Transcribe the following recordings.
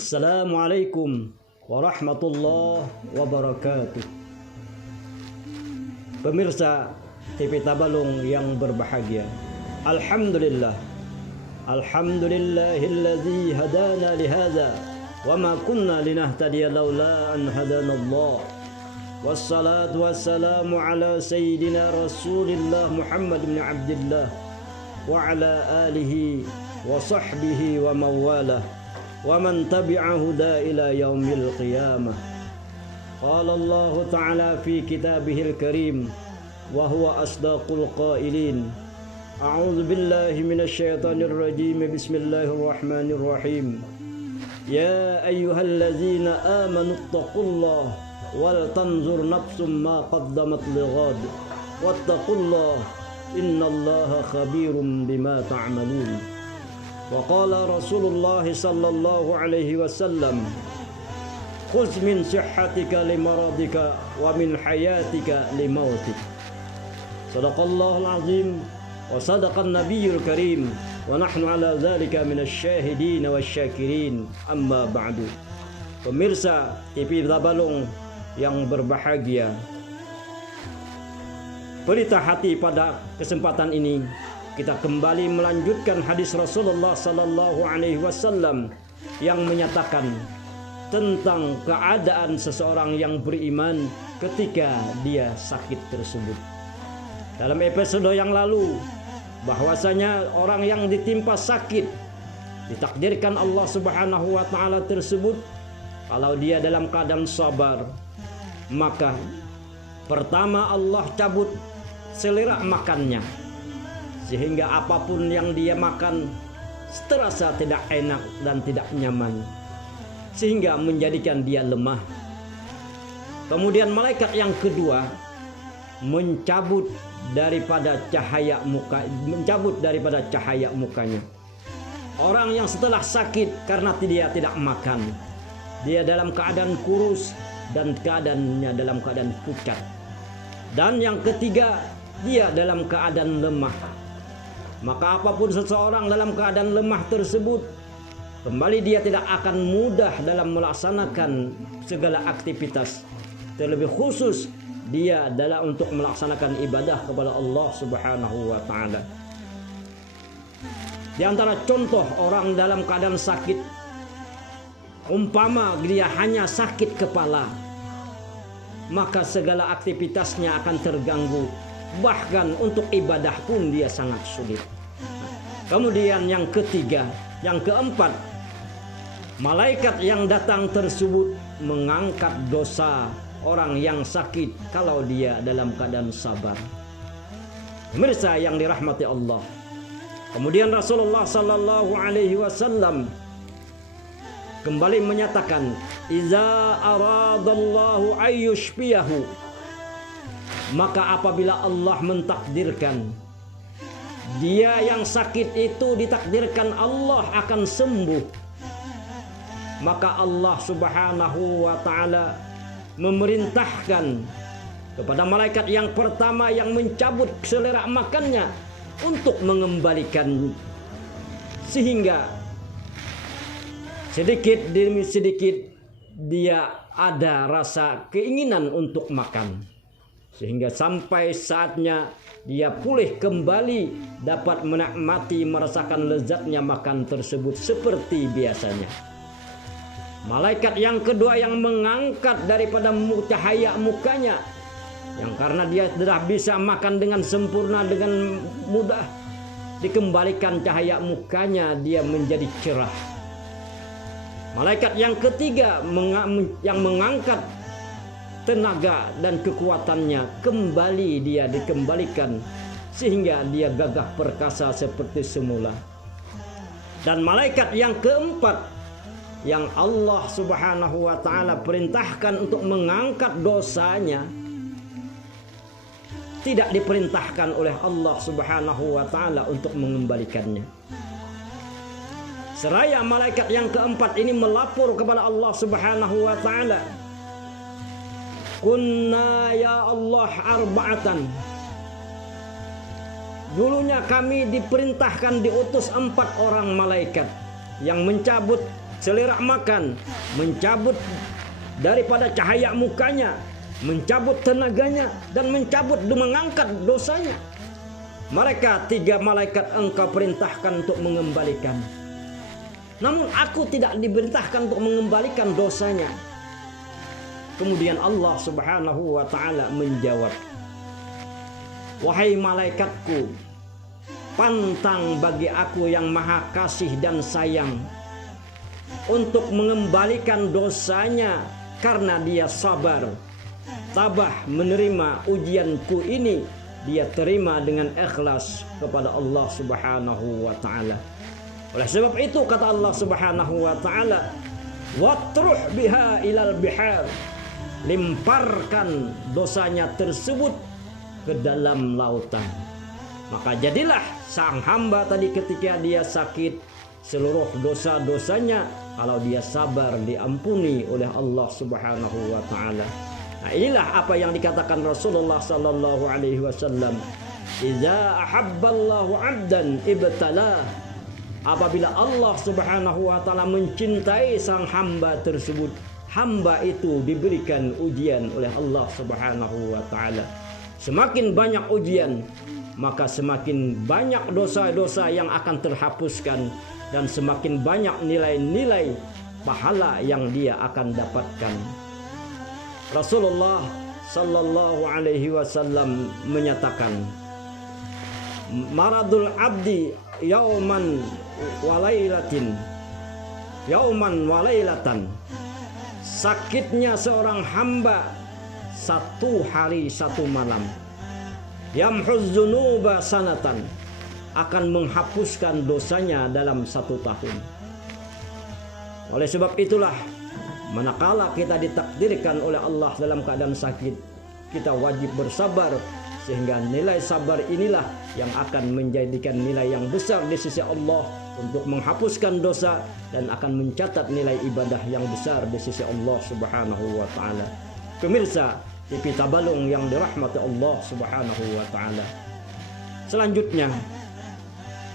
Assalamualaikum warahmatullahi wabarakatuh. Pemirsa TV Tabalung yang berbahagia, Alhamdulillah, Alhamdulillahilladzi hadana lihadza wa ma kunna linahtadiya laula an hadanallah. Wassalatu wassalamu ala sayyidina Rasulillah Muhammad bin Abdillah wa ala alihi wa sahbihi wa mawalah wa man tabi'ahu da ila yaumil qiyamah. Qala Allah Ta'ala fi kitabihil karim wa huwa asdaqul qailin. A'udzu billahi minasy syaithanir rajim. Bismillahirrahmanirrahim. Ya ayyuhallazina amanu taqullaha wal tanzur nafsum ma qaddamat lighad wattaqullaha innallaha khabirum bima ta'malun. Wa qala Rasulullah sallallahu alaihi wasallam, khudz min sihhatika limaradika wa min hayatika limautik. Sadaqallahul azim wa sadaqan nabiyyul karim wa nahnu ala dzalika minasy syahidin wasyakirin. Amma ba'du. Pemirsa TV Tabalung yang berbahagia, pelita hati, pada kesempatan ini kita kembali melanjutkan hadis Rasulullah sallallahu alaihi wasallam yang menyatakan tentang keadaan seseorang yang beriman ketika dia sakit tersebut. Dalam episode yang lalu, bahwasanya orang yang ditimpa sakit ditakdirkan Allah Subhanahu wa taala tersebut, kalau dia dalam keadaan sabar, maka pertama Allah cabut selera makannya, sehingga apapun yang dia makan terasa tidak enak dan tidak nyaman, sehingga menjadikan dia lemah. Kemudian malaikat yang kedua mencabut daripada cahaya mukanya. Orang yang setelah sakit karena dia tidak makan, dia dalam keadaan kurus dan keadaannya dalam keadaan pucat. Dan yang ketiga, dia dalam keadaan lemah. Maka apapun seseorang dalam keadaan lemah tersebut, kembali dia tidak akan mudah dalam melaksanakan segala aktivitas. Terlebih khusus dia adalah untuk melaksanakan ibadah kepada Allah Subhanahu wa taala. Di antara contoh orang dalam keadaan sakit, umpama dia hanya sakit kepala, maka segala aktivitasnya akan terganggu. Bahkan untuk ibadah pun dia sangat sulit. Kemudian yang ketiga, yang keempat, malaikat yang datang tersebut mengangkat dosa orang yang sakit kalau dia dalam keadaan sabar. Pemirsa yang dirahmati Allah. Kemudian Rasulullah sallallahu alaihi wasallam kembali menyatakan, iza aradallahu ayyushfiyahu, maka apabila Allah mentakdirkan dia yang sakit itu ditakdirkan Allah akan sembuh, maka Allah Subhanahu wa taala memerintahkan kepada malaikat yang pertama yang mencabut selera makannya untuk mengembalikan, sehingga sedikit demi sedikit dia ada rasa keinginan untuk makan, sehingga sampai saatnya dia pulih kembali, dapat menikmati, merasakan lezatnya makan tersebut seperti biasanya. Malaikat yang kedua yang mengangkat daripada cahaya mukanya, yang karena dia sudah bisa makan dengan sempurna, dengan mudah, dikembalikan cahaya mukanya, dia menjadi cerah. Malaikat yang ketiga yang mengangkat tenaga dan kekuatannya, kembali dia dikembalikan sehingga dia gagah perkasa seperti semula. Dan malaikat yang keempat yang Allah Subhanahu wa taala perintahkan untuk mengangkat dosanya, tidak diperintahkan oleh Allah Subhanahu wa taala untuk mengembalikannya. Seraya malaikat yang keempat ini melapor kepada Allah Subhanahu wa taala, kunna ya Allah arba'atan, dulunya kami diperintahkan diutus 4 orang malaikat yang mencabut selera makan, mencabut daripada cahaya mukanya, mencabut tenaganya, dan mencabut mengangkat dosanya. Mereka 3 malaikat engkau perintahkan untuk mengembalikan. Namun aku tidak diperintahkan untuk mengembalikan dosanya. Kemudian Allah Subhanahu wa ta'ala menjawab, wahai malaikatku, pantang bagi aku yang maha kasih dan sayang untuk mengembalikan dosanya karena dia sabar, tabah menerima ujianku ini. Dia terima dengan ikhlas kepada Allah Subhanahu wa ta'ala. Oleh sebab itu kata Allah Subhanahu wa ta'ala, watruh biha ilal bihar, lemparkan dosanya tersebut ke dalam lautan. Maka jadilah sang hamba tadi ketika dia sakit, seluruh dosa-dosanya kalau dia sabar diampuni oleh Allah Subhanahu wa ta'ala. Nah, inilah apa yang dikatakan Rasulullah sallallahu alaihi wasallam, "Idza ahabballahu 'abdan ibtalah." Apabila Allah Subhanahu wa ta'ala mencintai sang hamba tersebut, hamba itu diberikan ujian oleh Allah Subhanahu wa ta'ala. Semakin banyak ujian, maka semakin banyak dosa-dosa yang akan terhapuskan dan semakin banyak nilai-nilai pahala yang dia akan dapatkan. Rasulullah sallallahu alaihi wasallam menyatakan, maradul abdi yauman walailatin, yauman walailatan. Sakitnya seorang hamba 1 hari 1 malam. Yamhuz dzunuba sanatan, akan menghapuskan dosanya dalam 1 tahun. Oleh sebab itulah, manakala kita ditakdirkan oleh Allah dalam keadaan sakit, kita wajib bersabar, sehingga nilai sabar inilah yang akan menjadikan nilai yang besar di sisi Allah untuk menghapuskan dosa dan akan mencatat nilai ibadah yang besar di sisi Allah Subhanahu wa ta'ala. Pemirsa TV Tabalung yang dirahmati Allah Subhanahu wa ta'ala, selanjutnya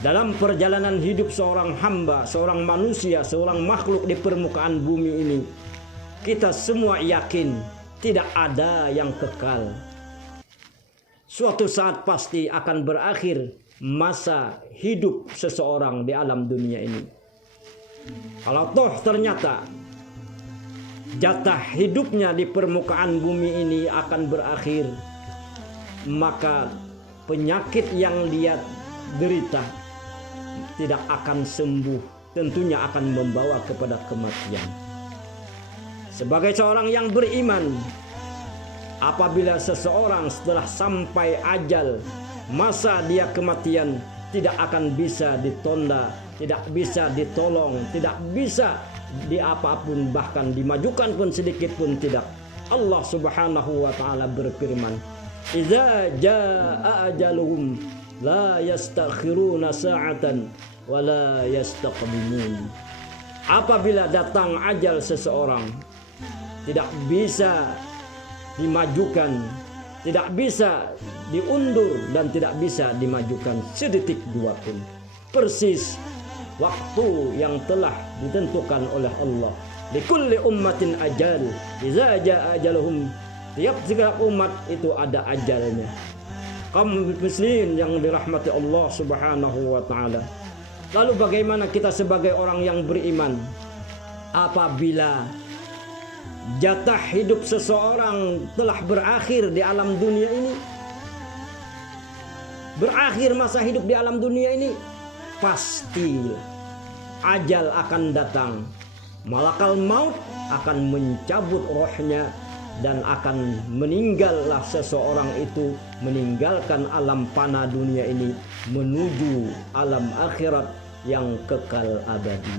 dalam perjalanan hidup seorang hamba, seorang manusia, seorang makhluk di permukaan bumi ini, kita semua yakin tidak ada yang kekal. Suatu saat pasti akan berakhir masa hidup seseorang di alam dunia ini. Kalau toh ternyata jatah hidupnya di permukaan bumi ini akan berakhir, maka penyakit yang dia derita tidak akan sembuh, tentunya akan membawa kepada kematian. Sebagai seorang yang beriman, apabila seseorang setelah sampai ajal, masa dia kematian, tidak akan bisa ditonda, tidak bisa ditolong, tidak bisa diapapun, bahkan dimajukan pun sedikit pun tidak. Allah Subhanahu wa ta'ala berfirman, "Idza jaa ajaluhum la yastakhiruna sa'atan wa la yastaqdimun." Apabila datang ajal seseorang, tidak bisa dimajukan, tidak bisa diundur, dan tidak bisa dimajukan sedetik dua pun. Persis waktu yang telah ditentukan oleh Allah. Likulli ummatin ajal, idza jaa ajaluhum. Tiap umat itu ada ajalnya. Kaum muslimin yang dirahmati Allah Subhanahu wa ta'ala. Lalu bagaimana kita sebagai orang yang beriman apabila jatah hidup seseorang telah berakhir di alam dunia ini? Berakhir masa hidup di alam dunia ini, pasti ajal akan datang. Malakal maut akan mencabut rohnya dan akan meninggallah seseorang itu, meninggalkan alam fana dunia ini menuju alam akhirat yang kekal abadi.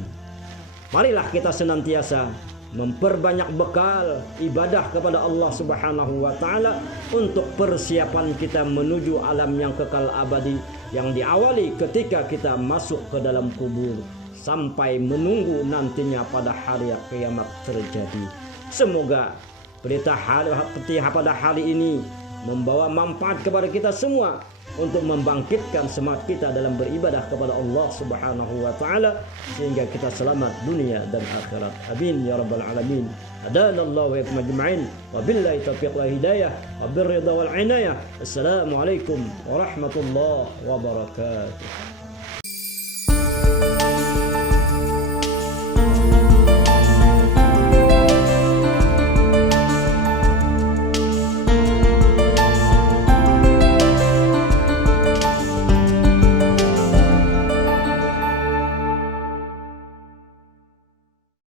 Marilah kita senantiasa memperbanyak bekal ibadah kepada Allah Subhanahu wa ta'ala untuk persiapan kita menuju alam yang kekal abadi, yang diawali ketika kita masuk ke dalam kubur sampai menunggu nantinya pada hari kiamat terjadi. Semoga berita pada hari ini membawa manfaat kepada kita semua, untuk membangkitkan semangat kita dalam beribadah kepada Allah Subhanahu wa taala sehingga kita selamat dunia dan akhirat. Amin ya rabbal alamin. Hadanallahu wa iyyakum ajma'in. Wabillahi taufiq wal hidayah wa birridha wal inayah. Assalamualaikum warahmatullahi wabarakatuh.